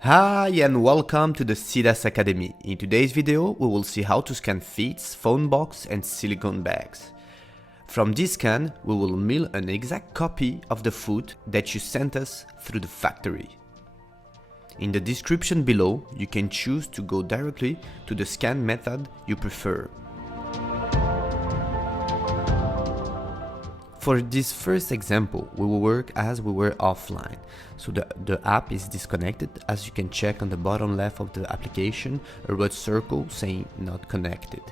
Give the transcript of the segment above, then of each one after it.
Hi and welcome to the CDAS Academy. In today's video, we will see how to scan feeds, phone box and silicone bags. From this scan, we will mill an exact copy of the food that you sent us through the factory. In the description below, you can choose to go directly to the scan method you prefer. For this first example, we will work as we were offline. So the app is disconnected, as you can check on the bottom left of the application, a red circle saying not connected.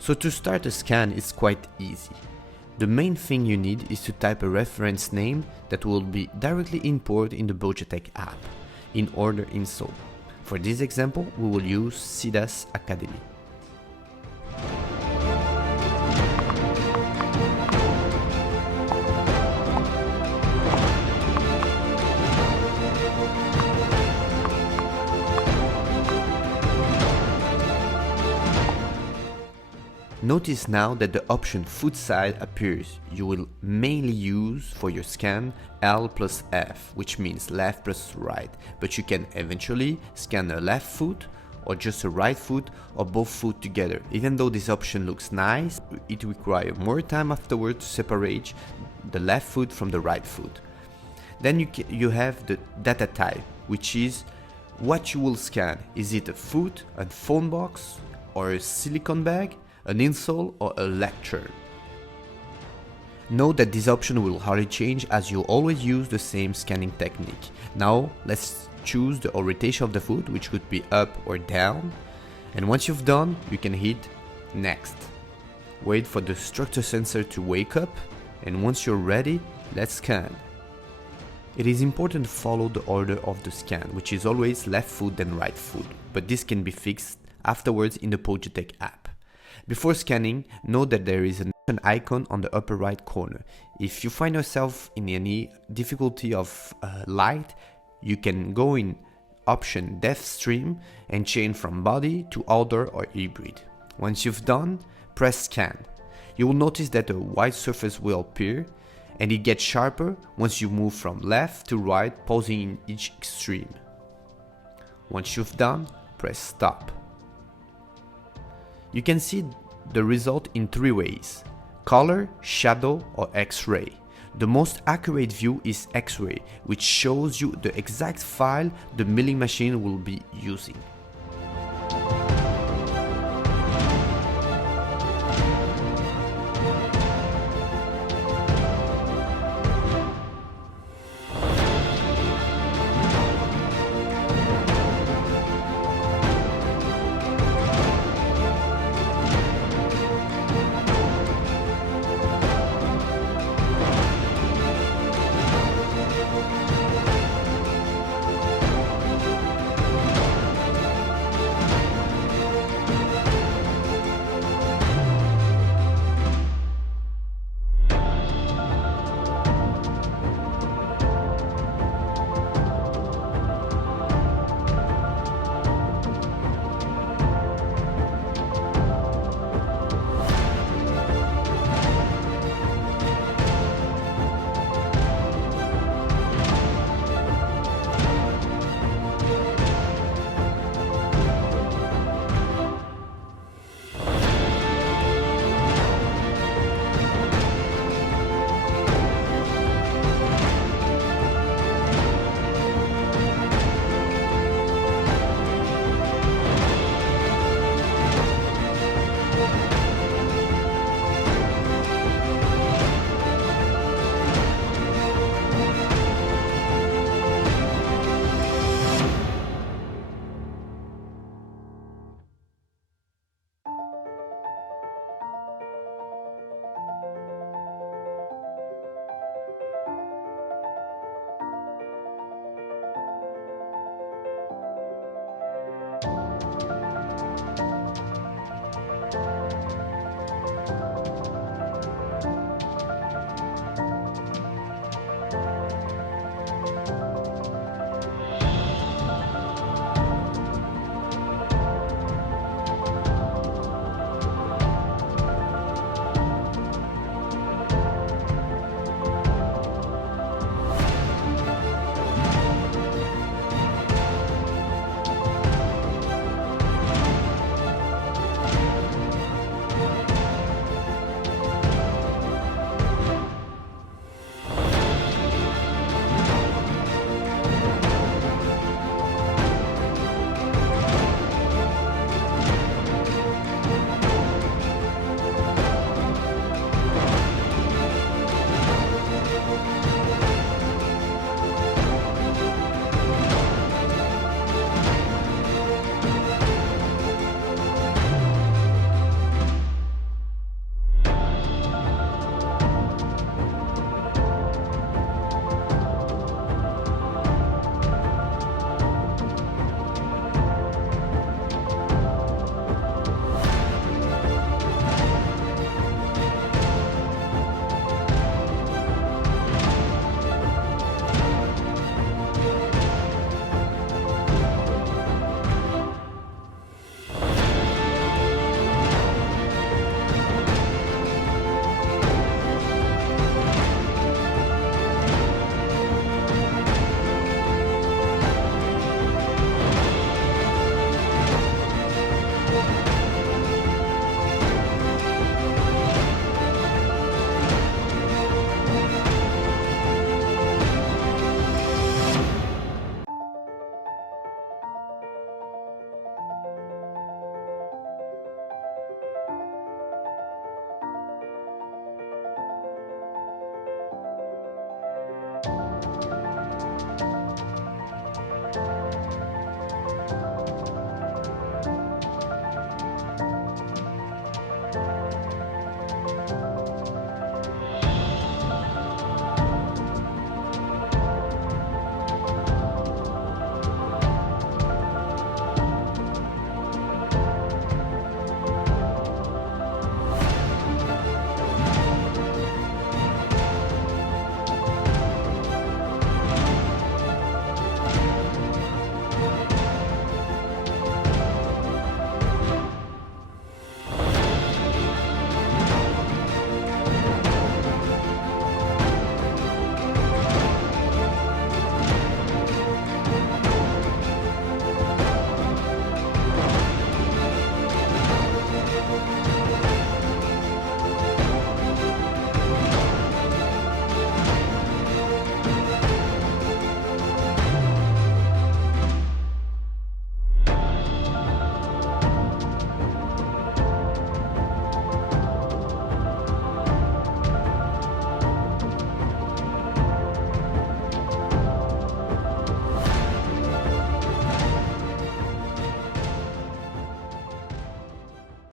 So to start a scan is quite easy. The main thing you need is to type a reference name that will be directly imported in the OPCT app in order install. For this example, we will use CDAS Academy. Notice now that the option food side appears. You will mainly use for your scan L plus F, which means left plus right, but you can eventually scan a left foot or just a right foot or both foot together. Even though this option looks nice, it requires more time afterward to separate the left foot from the right foot. Then you have the data type, which is what you will scan. Is it a food, a phone box, or a silicone bag, an insole or a lecture? Note that this option will hardly change as you always use the same scanning technique. Now let's choose the orientation of the foot, which could be up or down, and once you've done, you can hit next. Wait for the structure sensor to wake up, and once you're ready, let's scan. It is important to follow the order of the scan, which is always left foot then right foot, but this can be fixed afterwards in the OPCT app. Before scanning, note that there is an icon on the upper right corner. If you find yourself in any difficulty of light, you can go in option depth stream and change from body to outdoor or hybrid. Once you've done, press scan. You will notice that a white surface will appear and it gets sharper once you move from left to right, pausing in each extreme. Once you've done, press stop. You can see the result in three ways: color, shadow or X-ray. The most accurate view is X-ray, which shows you the exact file the milling machine will be using.